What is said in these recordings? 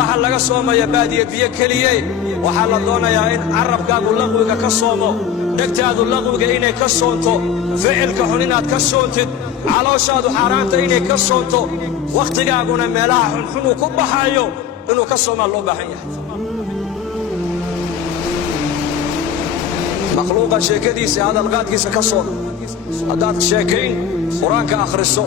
waxa laga soomaya baadiye biyo kaliye waxa la doonayaa in carabkaagu laqwiga ka soomo dhegtaadu laqwiga inay ka soonto ficilka xun inaad ka soontid calooshaadu xaaraanta inay ka soonto waqtigaaguna meelaha xunxun uu ku baxayo inuu ka soomaa loo baahan yahay makhluuqa sheekadiisa hadalqaadkiisa ka soon haddaad sheekayn qur-aanka akhriso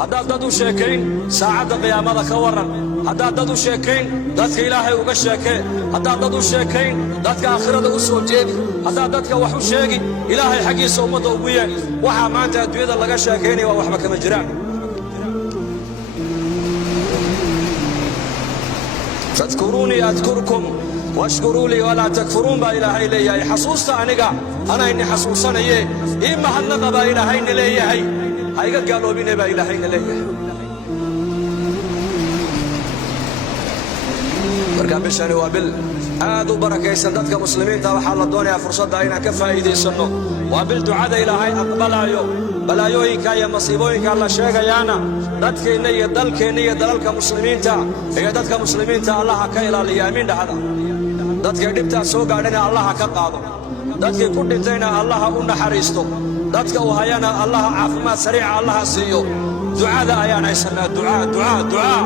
haddaad dad u sheekayn saacadda qiyaamada ka warran haddaad dad u sheekayn dadka ilaahay uga sheekee haddaad dad u sheekayn dadka aakhirada u soo jeedi haddaad dadka wax u sheegi ilaahay xaggiisa ummadda ugu yeedh waxaa maanta adduunyada laga sheekaynaya waa waxba kama jiraan fadkuruunii adkurkum washkuruu lii walaa takfuruun baa ilaahay leeyahay xasuusta aniga anayni xasuusanaye ii mahadnaqa baa ilaahayna leeyahay ha iga gaaloobine baa ilaahayna leeyahay markaa bishani waa bil aad u barakaysan dadka muslimiinta waxaa la doonayaa fursadda inaan ka faa'iidaysanno waa bil ducada ilaahay aqbalaayo balaayooyinka iyo masiibooyinka la sheegayaana dadkeenna iyo dalkeenna iyo dalalka muslimiinta iyo dadka muslimiinta allaha ka ilaaliya amiin dhahada dadkay dhibtaa soo gaadhana allaha ka qaado dadkii ku dhintayna allaha u naxariisto dadka uu hayana allaha caafimaad sariica allaha siiyo ducada ayaan haysanaa ducaa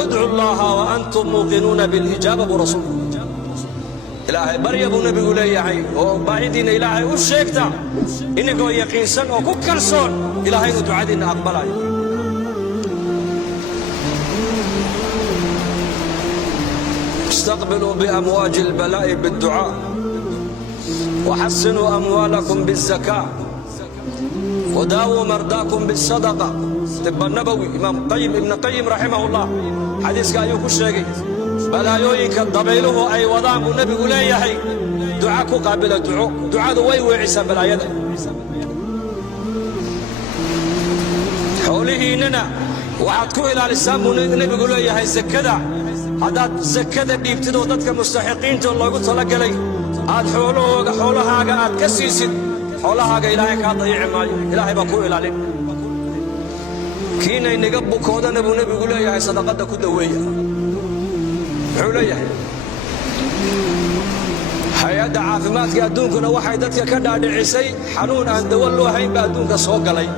udcu allaha wa antum muuqinuuna bilijaaba buu rasuulku ilaahay barya buu nebigu leeyahay oo baahidiinna ilaahay u sheegta inagoo yaqiinsan oo ku kalsoon ilaahay inuu ducadiinna aqbalayo استقبلوا بأمواج البلاء بالدعاء وحسنوا أموالكم بالزكاة وداووا مرضاكم بالصدقة طب النبوي إمام قيم ابن قيم رحمه الله حديث كايو كشيغي بلايوينك ضبيله أي وضام النبي ليهي دعاك قابل دعاء وي عيسى بلايده حوله إننا وعدكو إلى الإسلام النبي ليهي زكدا haddaad zakada dhiibtid oo dadka mustaxiqiinta loogu talagalay aad xoolahaaga aad ka siisid xoolahaaga ilaahay kaa dayici maayo ilaahay baa ku ilaalin kiina inaga bukoodana buu nebigu leeyahay sadaqadda ku daweeya muxuu leeyahay hay-adda caafimaadka adduunkuna waxay dadka ka dhaadhicisay xanuun aan dawo loo hayn baa adduunka soo galay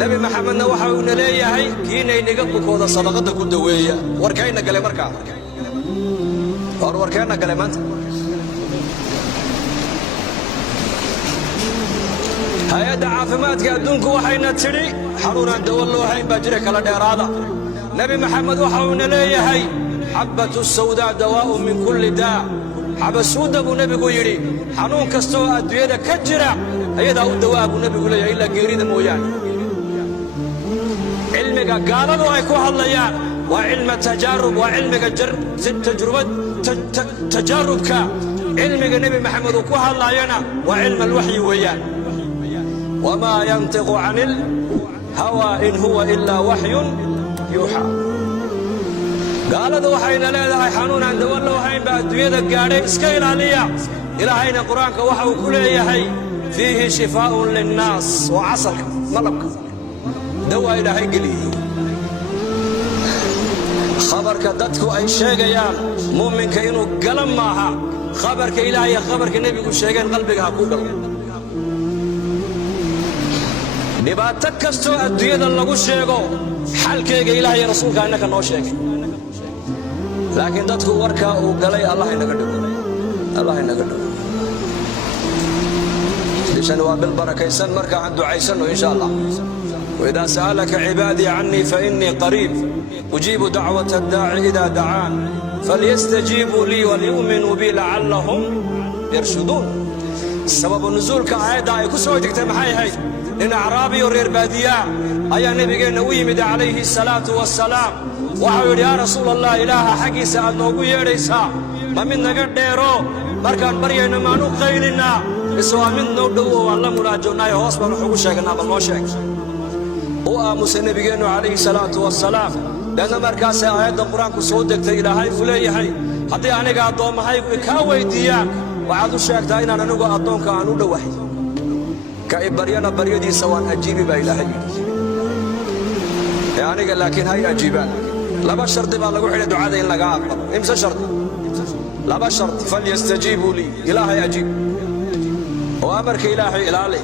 nebi maxamedna waxa uuna leeyahay kiina inaga bukooda sadaqadda ku daweeya warkayna gale markaa warkeenna gale maanta hay-adda caafimaadka adduunku waxayna tidhi xanuunaan dawo loo hayn baa jira kala dheeraada nebi maxamed waxa uuna leeyahay xabbatu sawdaa dawaa'un min kulli daa xabasuudda buu nebigu yidhi xanuun kastoo adduunyada ka jira ayadaa u dawaa buu nebigu leeyahay ilaa geerida mooyaane cilmiga gaaladu ay ku hadlayaan waa cilmi tajaarub waa cilmiga tajaarubka cilmiga nebi maxamed uu ku hadlaayana waa cilmi alwaxyi weeyaan wamaa yantiqu cani ilhawaa in huwa ilaa waxyun yuuxaa gaaladu waxayna leedahay xanuun aan dawo loo hayn baa adduunyada gaadhay iska ilaaliya ilaahayna qur-aanka waxa uu ku leeyahay fiihi shifaa'un linnaas waa casalka malabka dawaa ilaahay geliyey khabarka dadku ay sheegayaan muuminka inuu gala maaha khabarka ilaahay iyo khabarka nebigu sheegeen qalbiga ha ku galo dhibaato kastoo adduunyada lagu sheego xalkeega ilaah iyo rasuulka innaka noo sheegay laakiin dadku warkaa uu galay allah inaga dhigo bishani waa bil barakaysan marka aan ducaysanno insha allah وإذا سألك عبادي عني فإني قريب أجيب دعوة الداعي إذا دعان فليستجيبوا لي وليؤمنوا بي لعلهم يرشدون سبب النزول كعادة يكسو يتكتم هاي إن أعرابي ورير بادية أي نبي نويمد عليه الصلاة والسلام وحيد يا رسول الله إله حقي سأدنوكو يريسا ما من نقر ديرو مركان برينا ما نقيلنا إسوا من نودو والله ملاجونا يهوصبا نحقو شاكنا بالموشاك وآموس النبي عليه الصلاة والسلام لأن مركز آيات القرآن كسودك إلهي فليحي حتى أنا قاعد دوم هاي كاوي ديان وعادوا الشيخ داينا ننقو أدون كانوا دوحي كإبريانا بريدي سواء أجيبي بإلهي يعني قال لكن هاي أجيبان لبا شرط با لغو خيره دعاء ان لغا اقبل امسى شرط لبا شرط فليستجيبوا لي الهي اجيب وامرك الهي الالي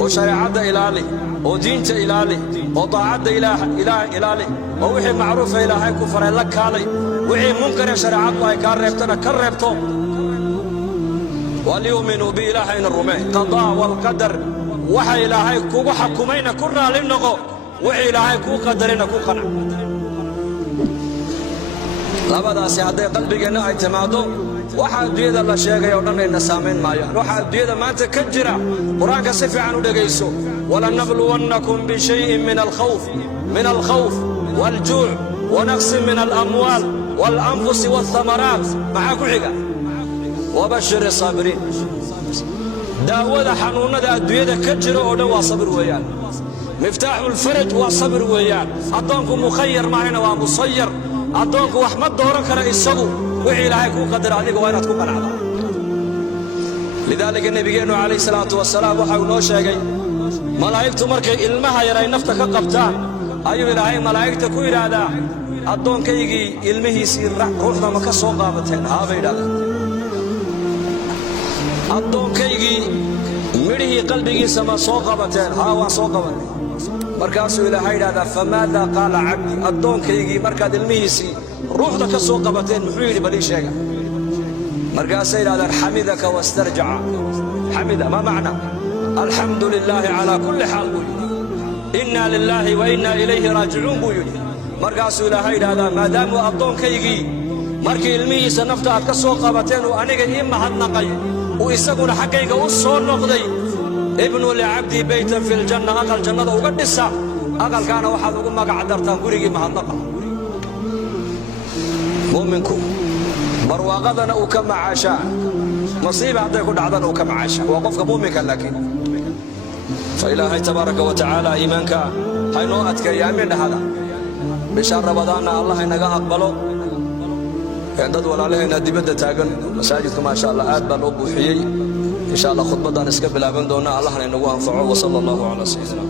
وشريعه الالي ودينت الالي وطاعه الهي ووحي معروف الهي كفر لك علي وحي منكر شريعه اي كرهبتنا كرهبتو وليؤمنوا بالهي الرمي قضاء والقدر وحي الهي كو حكمينا كنا لنقو وحي الهي كو قدرنا كو قنع labadaasi haday qalbigeena ay timaado waxa adduunyada la sheegay oo dhan ay nasaameyn maayaan waxa adduunyada maanta ka jira quraanka si fiican u dhageyso wala nabluwannakum bi shay'in min al-khawf wal-ju' wa naqs min al-amwal wal-anfus wath-thamarat ma'a ku xiga wa bashir as-sabirin daawada xanuunada adduunyada ka jira oo dhan waa sabir weeyaan miftaaxul faraj waa sabir weeyaan adoonku mukhayyar maahina waa musayyar adoonku wax ma dooran kara isagu wixii ilaahay ku qadar adiga waa inaad ku qanacdo lidaalika nabigeenu alayhi salaatu wasalaam waxa uu noo sheegay malaa'iktu markay ilmaha yar ay nafta ka qabtaan ayuu ilaahay malaa'ikta ku yiraahdaa adoonkaygi ilmihiisii ruuxda ma ka soo qaabateen haaba yiraahdaa adoonkaygi midhihii qalbigiisa ma soo qabateen haa waa soo qabanay markaasuu ilaahay yiraahdaa famaada qaala cabdi adoonkaygi markaad ilmihiisii ruuxda ka soo qabateen muxuu yiri bali sheega markaasay yiraahdaan xamidaka wastarja'a xamida ma macna alxamdulillahi ala kulli xaal inna lillahi wa inna ilayhi raaji'uun buu yiri markaasuu ilaahay yiraahdaa maadaama adoonkaygi markii ilmihiisa nafta aad ka soo qabateen oo aniga ii mahadnaqay oo isaguna xaqayga u soo noqday ابنوا لعبدي بيتا في الجنة أقل جنة وقدسها أقل كان واحد وقم مقع درتان قريقي مهنقا مؤمنكم برواغذنا وكم عاشا مصيبة عطيك ودعذنا وكم عاشا وقفك مؤمنك لكن فإلهي تبارك وتعالى إيمانك هاي نوعتك يا أمين هذا بشهر رمضان الله إنك أقبله عندد ولا عليه إن دبدة تاقن مساجدكم ما شاء الله آدبا الأبو حيي إن شاء الله خطبة نسكب لابن دونا الله إنه أنفعه وصلى الله على سيدنا